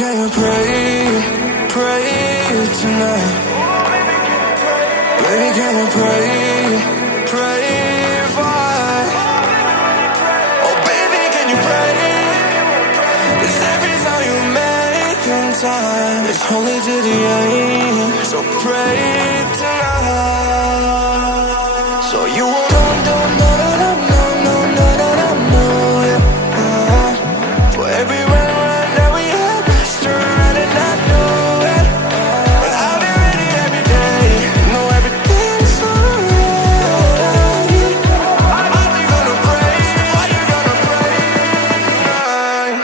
can you pray tonight? Baby, can you pray for? Oh baby, can you pray? 'Cause every time you make time, it's only to the end. So pray tonight. So you won't for every run that we had, just around and I know it. But I'll be ready every day. You know everything's alright. Are you gonna pray? Are you gonna pray tonight?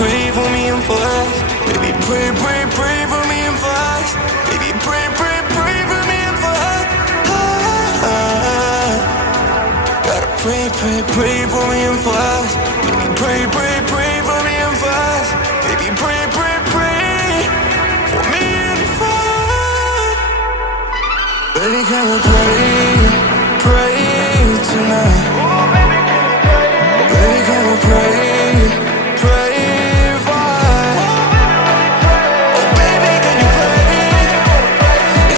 Pray for me and for us. Baby, pray for me and for us. Baby, pray for me and for us. Gotta pray for me and for us. Baby, pray for me and for us. Baby, pray for me and for us. Baby, can we pray tonight?